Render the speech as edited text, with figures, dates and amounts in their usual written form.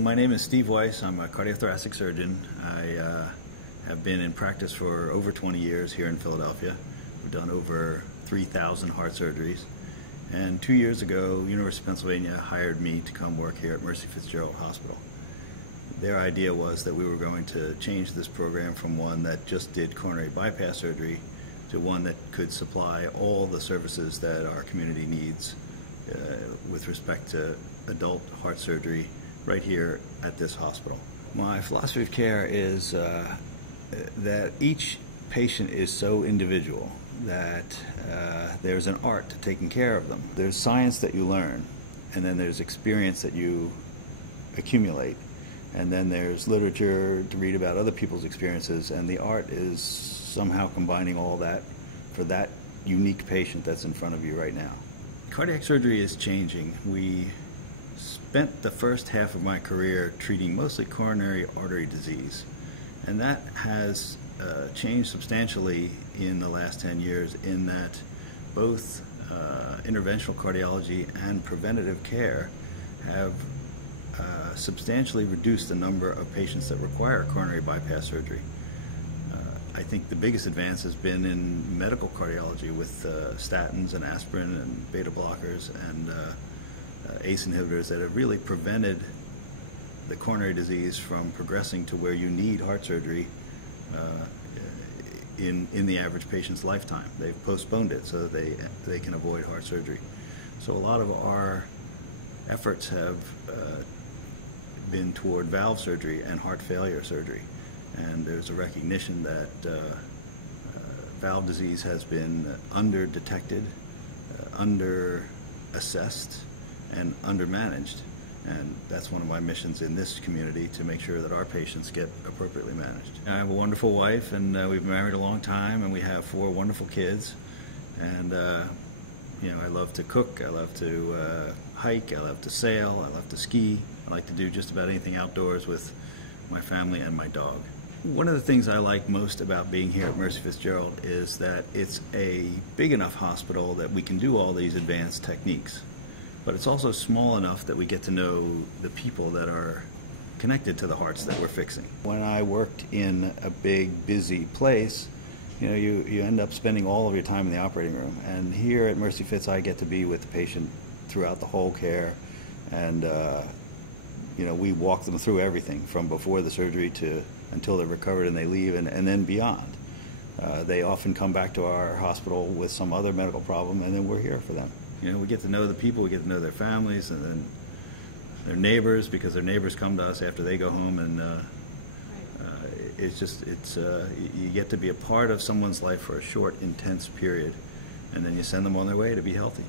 My name is Steve Weiss. I'm a cardiothoracic surgeon. I have been in practice for over 20 years here in Philadelphia. We've done over 3,000 heart surgeries. And 2 years ago, University of Pennsylvania hired me to come work here at Mercy Fitzgerald Hospital. Their idea was that we were going to change this program from one that just did coronary bypass surgery to one that could supply all the services that our community needs with respect to adult heart surgery right here at this hospital. My philosophy of care is that each patient is so individual that there's an art to taking care of them. There's science that you learn, and then there's experience that you accumulate, and then there's literature to read about other people's experiences, and the art is somehow combining all that for that unique patient that's in front of you right now. Cardiac surgery is changing. We spent the first half of my career treating mostly coronary artery disease, and that has changed substantially in the last 10 years in that both interventional cardiology and preventative care have substantially reduced the number of patients that require coronary bypass surgery. I think the biggest advance has been in medical cardiology with statins and aspirin and beta blockers and ACE inhibitors that have really prevented the coronary disease from progressing to where you need heart surgery in the average patient's lifetime. They've postponed it so that they can avoid heart surgery. So a lot of our efforts have been toward valve surgery and heart failure surgery. And there's a recognition that valve disease has been under-detected, under-assessed, and under-managed. And that's one of my missions in this community, to make sure that our patients get appropriately managed. I have a wonderful wife, and we've been married a long time, and we have 4 wonderful kids. And I love to cook, I love to hike, I love to sail, I love to ski. I like to do just about anything outdoors with my family and my dog. One of the things I like most about being here at Mercy Fitzgerald is that it's a big enough hospital that we can do all these advanced techniques. But it's also small enough that we get to know the people that are connected to the hearts that we're fixing. When I worked in a big, busy place, you end up spending all of your time in the operating room. And here at Mercy Fitz, I get to be with the patient throughout the whole care, and we walk them through everything from before the surgery to until they're recovered and they leave, and then beyond. They often come back to our hospital with some other medical problem, and then we're here for them. We get to know the people, we get to know their families, and then their neighbors, because their neighbors come to us after they go home, and you get to be a part of someone's life for a short, intense period, and then you send them on their way to be healthy.